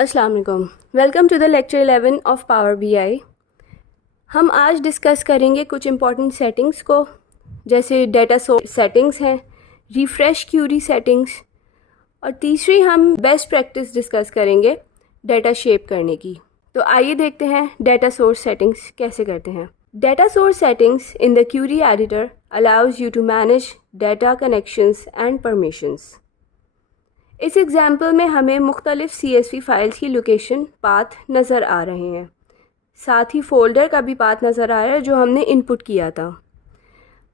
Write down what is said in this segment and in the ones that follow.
अस्सलाम वालेकुम। Welcome to the lecture 11 of Power BI. हम आज डिस्कस करेंगे कुछ इंपॉर्टेंट सेटिंग्स को, जैसे डेटा सोर्स सेटिंग्स हैं, रिफ़्रेश क्यूरी सेटिंग्स, और तीसरी हम बेस्ट प्रैक्टिस डिस्कस करेंगे डेटा शेप करने की। तो आइए देखते हैं डेटा सोर्स सेटिंग्स कैसे करते हैं। Data source settings in the query editor allows you to manage data connections and permissions. इस एग्जाम्पल में हमें मुख्तलिफ CSV फाइल्स की लोकेशन पाथ नज़र आ रहे हैं, साथ ही फ़ोल्डर का भी पाथ नज़र आ रहा है जो हमने इनपुट किया था।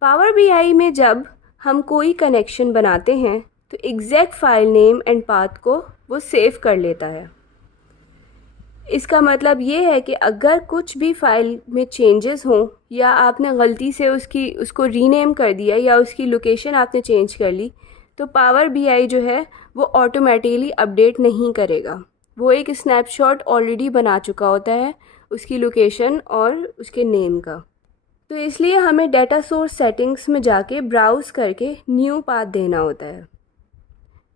पावर BI में जब हम कोई कनेक्शन बनाते हैं तो exact file name and path को वो सेव कर लेता है। इसका मतलब ये है कि अगर कुछ भी फाइल में चेंजेस हों या आपने गलती से उसको रीनेम कर दिया या उसकी लोकेशन आपने चेंज कर ली, तो पावर BI जो है वो ऑटोमेटिकली अपडेट नहीं करेगा। वो एक स्नैपशॉट ऑलरेडी बना चुका होता है उसकी लोकेशन और उसके नेम का। तो इसलिए हमें डेटा सोर्स सेटिंग्स में जाके ब्राउज़ करके न्यू पाथ देना होता है।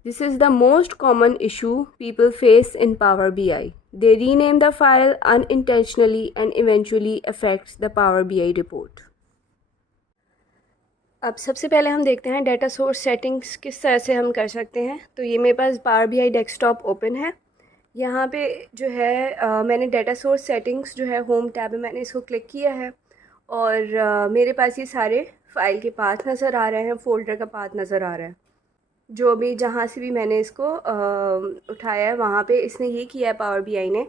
This is the most common issue people face in power BI. They rename the file unintentionally and eventually affects the Power BI report. अब सबसे पहले हम देखते हैं डेटा सोर्स सेटिंग्स किस तरह से हम कर सकते हैं। तो ये मेरे पास पावर BI डेस्कटॉप ओपन है। यहाँ पे जो है मैंने डेटा सोर्स सेटिंग्स जो है होम टैब में मैंने इसको क्लिक किया है और मेरे पास ये सारे फाइल के पाथ नज़र आ रहे हैं, फ़ोल्डर का पाथ नज़र आ रहा है। जो भी जहाँ से भी मैंने इसको उठाया है वहाँ पे इसने ये किया है पावर BI ने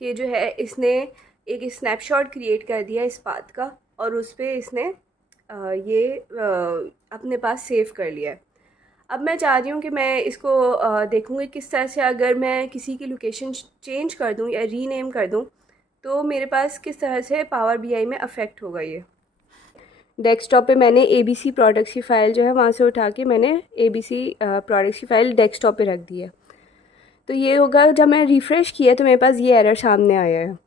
कि जो है इसने एक स्नैपशॉट क्रिएट कर दिया इस पाथ का और उस पर इसने ये अपने पास सेव कर लिया है। अब मैं चाह रही हूँ कि मैं इसको देखूँगी किस तरह से अगर मैं किसी की लोकेशन चेंज कर दूँ या रीनेम कर दूँ तो मेरे पास किस तरह से पावर BI में अफेक्ट होगा। ये डेस्कटॉप पे मैंने ABC प्रोडक्ट्स की फ़ाइल जो है वहाँ से उठा के मैंने ABC प्रोडक्ट्स की फ़ाइल डेस्कटॉप पे रख दी है। तो ये होगा जब मैं रिफ़्रेश किया तो मेरे पास ये एरर सामने आया है।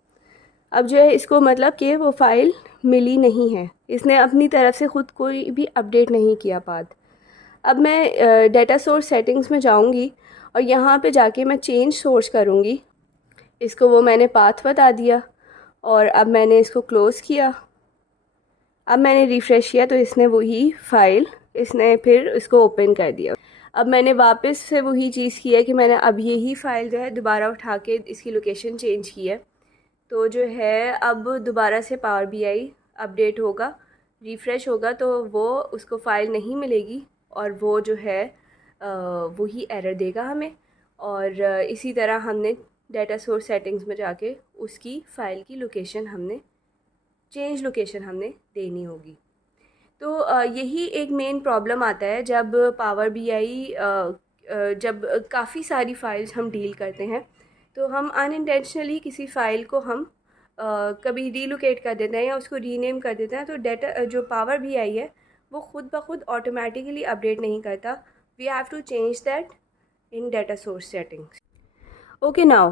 अब जो है इसको मतलब कि वो फ़ाइल मिली नहीं है, इसने अपनी तरफ से ख़ुद कोई भी अपडेट नहीं किया पाथ। अब मैं डेटा सोर्स सेटिंग्स में जाऊंगी और यहाँ पे जाके मैं चेंज सोर्स करूँगी। इसको वो मैंने पाथ बता दिया और अब मैंने इसको क्लोज़ किया। अब मैंने रिफ़्रेश किया तो इसने वही फ़ाइल इसने फिर इसको ओपन कर दिया। अब मैंने वापस से वही चीज़ की है कि मैंने अब यही फ़ाइल जो है दोबारा उठा के इसकी लोकेशन चेंज की है। तो जो है अब दोबारा से पावर BI अपडेट होगा, रिफ़्रेश होगा तो वो उसको फ़ाइल नहीं मिलेगी और वो जो है वही एरर देगा हमें। और इसी तरह हमने डेटा सोर्स सेटिंग्स में जाके उसकी फ़ाइल की लोकेशन हमने चेंज लोकेशन हमने देनी होगी। तो यही एक मेन प्रॉब्लम आता है जब पावर BI जब काफ़ी सारी फ़ाइल्स हम डील करते हैं तो हम अनइंटेंशनली किसी फ़ाइल को हम कभी रीलोकेट कर देते हैं या उसको रीनेम कर देते हैं। तो डेटा जो पावर BI है वो ख़ुद ब खुद ऑटोमेटिकली अपडेट नहीं करता। We have to change that in data source settings. Okay, now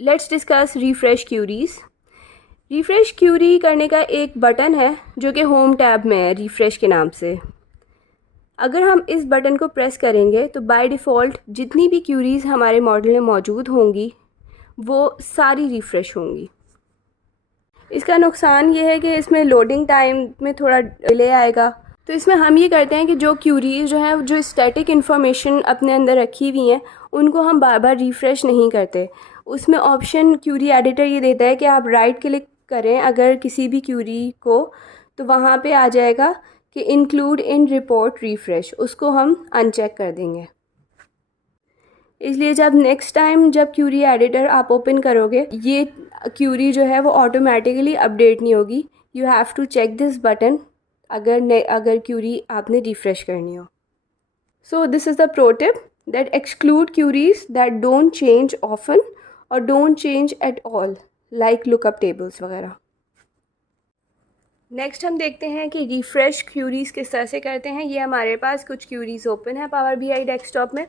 let's discuss refresh queries. Refresh query करने का एक बटन है जो कि होम टैब में है रिफ़्रेश के नाम से। अगर हम इस बटन को प्रेस करेंगे तो बाय डिफ़ॉल्ट जितनी भी क्यूरीज़ हमारे मॉडल में मौजूद होंगी वो सारी रिफ़्रेश होंगी। इसका नुकसान ये है कि इसमें लोडिंग टाइम में थोड़ा डिले आएगा। तो इसमें हम ये करते हैं कि जो क्यूरीज़ जो हैं जो स्टैटिक इन्फॉर्मेशन अपने अंदर रखी हुई हैं उनको हम बार बार रिफ़्रेश नहीं करते। उसमें ऑप्शन क्यूरी एडिटर ये देता है कि आप राइट क्लिक करें अगर किसी भी क्यूरी को, तो वहाँ पे आ जाएगा कि इंक्लूड इन रिपोर्ट रिफ़्रेश, उसको हम अनचेक कर देंगे। इसलिए जब नेक्स्ट टाइम जब क्यूरी एडिटर आप ओपन करोगे ये क्यूरी जो है वो ऑटोमेटिकली अपडेट नहीं होगी। You have to check this button अगर क्यूरी आपने रिफ़्रेश करनी हो। So this is the pro tip that exclude queries that don't change often और don't change at all, like lookup tables वगैरह। नेक्स्ट हम देखते हैं कि रिफ़्रेश क्यूरीज़ किस तरह से करते हैं। ये हमारे पास कुछ क्यूरीज़ ओपन है पावर BI डेस्कटॉप में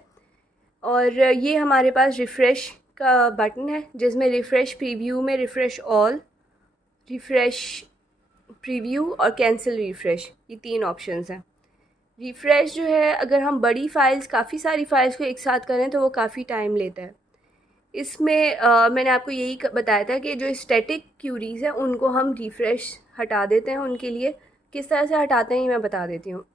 और ये हमारे पास रिफ़्रेश का बटन है जिसमें रिफ़्रेश प्रीव्यू में रिफ़्रेश ऑल, रिफ़्रेश प्रीव्यू और कैंसिल रिफ़्रेश, ये 3 ऑप्शंस हैं। रिफ़्रेश जो है अगर हम बड़ी फ़ाइल्स काफ़ी सारी फ़ाइल्स को एक साथ करें तो वो काफ़ी टाइम लेता है। इसमें मैंने आपको यही बताया था कि जो स्टैटिक क्यूरीज़ हैं उनको हम रिफ़्रेश हटा देते हैं। उनके लिए किस तरह से हटाते हैं ये मैं बता देती हूँ।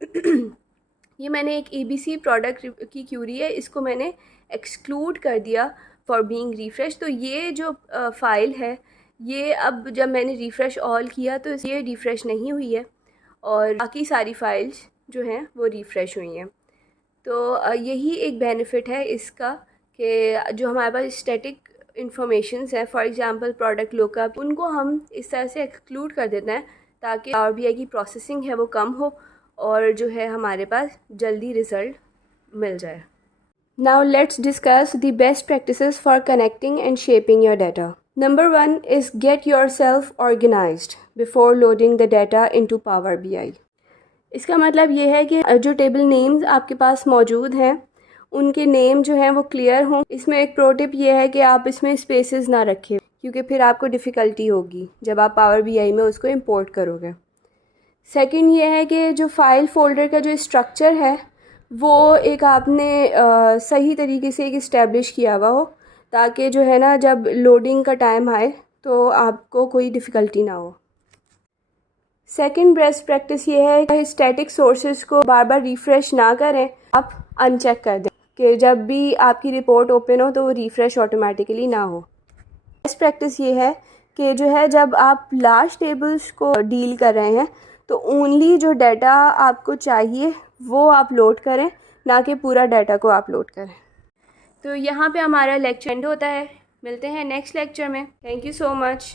ये मैंने एक ABC प्रोडक्ट की क्यूरी है, इसको मैंने एक्सक्लूड कर दिया फॉर बीइंग रिफ़्रेश। तो ये जो फ़ाइल है ये अब जब मैंने रिफ़्रेश ऑल किया तो ये रिफ़्रेश नहीं हुई है और बाकी सारी फ़ाइल्स जो हैं वो रिफ़्रेश हुई हैं। तो यही एक बेनिफिट है इसका कि जो हमारे पास स्टैटिक इंफॉर्मेशंस है, फॉर एग्जांपल प्रोडक्ट लुकअप, उनको हम इस तरह से एक्सक्लूड कर देते हैं ताकि Power BI की प्रोसेसिंग है वो कम हो और जो है हमारे पास जल्दी रिज़ल्ट मिल जाए। Now let's discuss the best practices for connecting and shaping your data. Number 1 is get yourself organized before loading the data into Power BI. इसका मतलब ये है कि जो टेबल नेम्स आपके पास मौजूद हैं उनके नेम जो हैं वो क्लियर हों। इसमें एक प्रो टिप ये है कि आप इसमें स्पेसेस ना रखें क्योंकि फिर आपको डिफ़िकल्टी होगी जब आप Power BI में उसको इंपोर्ट करोगे। सेकंड ये है कि जो फ़ाइल फ़ोल्डर का जो स्ट्रक्चर है वो एक आपने सही तरीके से एक इस्टेब्लिश किया हुआ हो ताकि जो है ना जब लोडिंग का टाइम आए तो आपको कोई डिफ़िकल्टी ना हो। सेकंड बेस्ट प्रैक्टिस ये है कि स्टैटिक सोर्सेज को बार बार रिफ़्रेश ना करें, आप अनचेक कर दें कि जब भी आपकी रिपोर्ट ओपन हो तो वो रिफ़्रेश ऑटोमेटिकली ना हो। बेस्ट प्रैक्टिस ये है कि जो है जब आप लार्ज टेबल्स को डील कर रहे हैं तो ओनली जो डाटा आपको चाहिए वो आप लोड करें, ना कि पूरा डाटा को आप लोड करें। तो यहाँ पे हमारा लेक्चर एंड होता है। मिलते हैं नेक्स्ट लेक्चर में। Thank you so much.